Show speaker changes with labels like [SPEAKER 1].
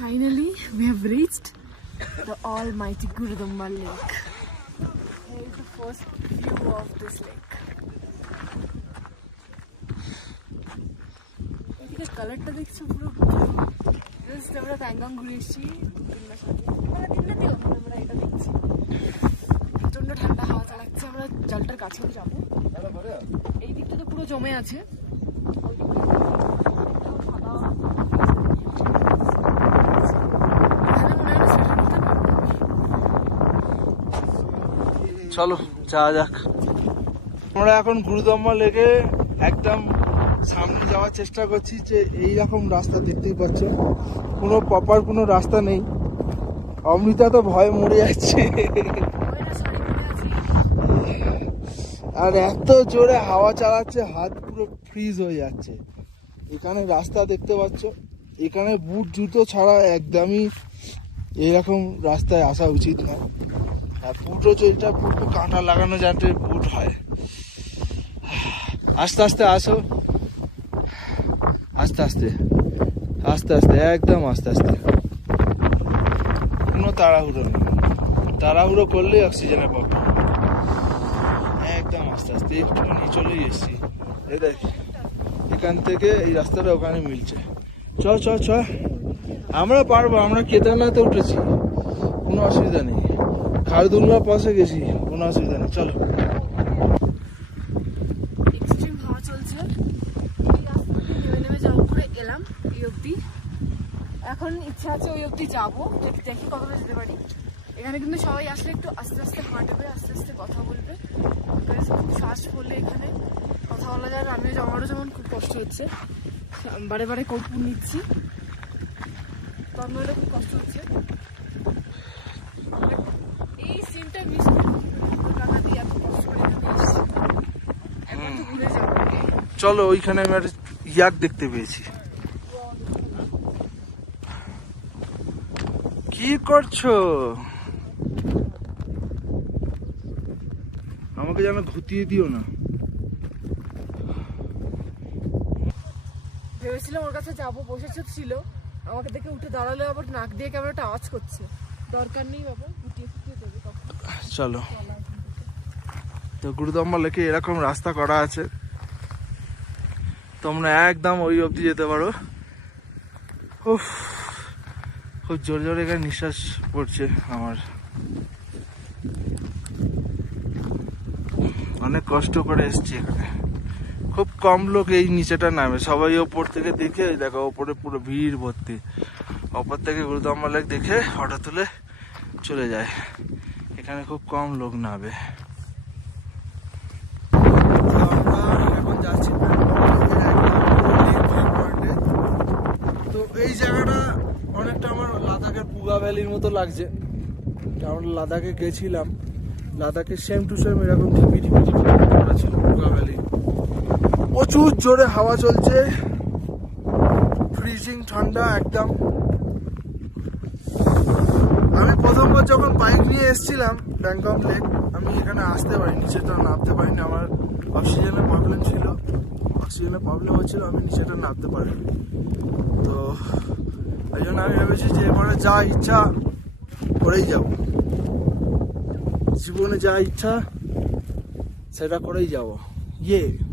[SPEAKER 1] Finally, we have reached the almighty Gurudamba Lake. Here is the first view of this lake. এদিকে কালারটা দেখছ পুরো just আমরা প্যাংগং ঘুরে এসেছি তিন মাস আগে মানে তিন না দিও আমরা এটা দেখছি প্রচণ্ড ঠান্ডা হাওয়া চালাচ্ছে। আমরা জলটার কাছেও যাব। এই দিকটা তো পুরো জমে আছে। ওই দিকটা সাদা এখানে মনে হয় না সেটা করতে পারব
[SPEAKER 2] চলো, যাওয়া যাক। আমরা এখন গুরুদম্মা লেগে একদম সামনে যাওয়ার চেষ্টা করছি যে এই রকম রাস্তা দেখতেই পাচ্ছ। কোনো প্রপার কোনো রাস্তা নেই। অমৃতা তো ভয় মরে যাচ্ছে। আর এত জোরে হাওয়া চালাচ্ছে, হাত পুরো ফ্রিজ হয়ে যাচ্ছে। এখানে রাস্তা দেখতে পাচ্ছ। এখানে বুট জুতো ছাড়া একদমই এরকম রাস্তায় আসা উচিত না। আর বুট হচ্ছে এটা, বুট কাঁটা লাগানো যাতে বুট হয়। আস্তে আস্তে আসো। আস্তে আস্তে আস্তে আস্তে, একদম আস্তে আস্তে। কোনো তাড়াহুড়ো নেই। তাড়াহুড়ো করলে অক্সিজেনে প্রবলেম একদম আস্তে আস্তে একটুখানি চলেই এসছি। এই দেখ, এখান থেকে এই রাস্তাটা ওখানে মিলছে। চ চ চ। আমরা পারব, আমরা কেদারনাথে উঠেছি। কোনো অসুবিধা নেই। খারদুংলা পাশে গেছি, কোনো অসুবিধা নেই, চলো।
[SPEAKER 1] এক্সট্রিম হাওয়া চলছে। নেমে নেমে যাব করে এলাম এই অবধি। এখন ইচ্ছা আছে ওই অবধি যাব। দেখি কতটা যেতে পারি। এখানে কিন্তু সবাই আসলে একটু আস্তে আস্তে হাঁটবে, আস্তে আস্তে কথা বলবে। শ্বাস পড়লে এখানে কথা বলা যায়। আমিও আমারও যেমন খুব কষ্ট হচ্ছে। বারে বারে কর্পূর নিচ্ছি। তন্ময়েরও খুব কষ্ট হচ্ছে But এই সিনটা মিস করি এত কষ্ট করে এখানে এসেছি একবার তো ঘুরে যাব
[SPEAKER 2] চলো ওইখানে আমি একটা ইয়াক দেখতে পেয়েছি। কি করছ? আমাকে যেন ঘুতিয়ে দিও না।
[SPEAKER 1] ভেবেছিলাম ওর কাছে যাব বসে ছিল। আমাকে দেখে উঠে দাঁড়ালে আবার নাক দিয়ে কেমন একটা আওয়াজ করছে। দরকার নেই বাবা গুটিয়ে ফুটিয়ে দেবে
[SPEAKER 2] চলো। তো গুরুদম্বা লেকে এরকম রাস্তা করা আছে। তোমরা একদম ওই অবধি যেতে পারো। খুব জোরে জোরে এখানে নিঃশ্বাস পড়ছে আমার। অনেক কষ্ট করে এসছি এখানে। খুব কম লোক এই নিচেটা নামে। সবাই ওপর থেকে দেখে দেখো, ওপরে পুরো ভিড় ভর্তি। ওপর থেকে গুরুদম্বা লেক দেখে ফটো তুলে চলে যায়। এখানে খুব কম লোক নামে এখন যাচ্ছি তো এই জায়গাটা অনেকটা আমার লাদাখের পুগা ভ্যালির মতো লাগছে। আমরা লাদাখে গেছিলাম, লাদাখে সেম টু সেম এরকম ঢিপি ঢিপি ঢিপি করা ছিল পুগা ভ্যালি। প্রচুর জোরে হাওয়া চলছে। ফ্রিজিং ঠান্ডা একদম। আমি প্রথমবার যখন বাইক নিয়ে এসেছিলাম ব্যাংকক লেক আমি এখানে আসতে পারি নিচেটা নামতে পারিনি। আমার অক্সিজেনের প্রবলেম ছিল। অক্সিজেনের প্রবলেম হচ্ছিল আমি নিচেটা নামতে পারিনি। তো এই জন্য আমি ভেবেছি যে এবারে যা ইচ্ছা করেই যাব। জীবনে যা ইচ্ছা, সেটা করেই যাব। ইয়ে।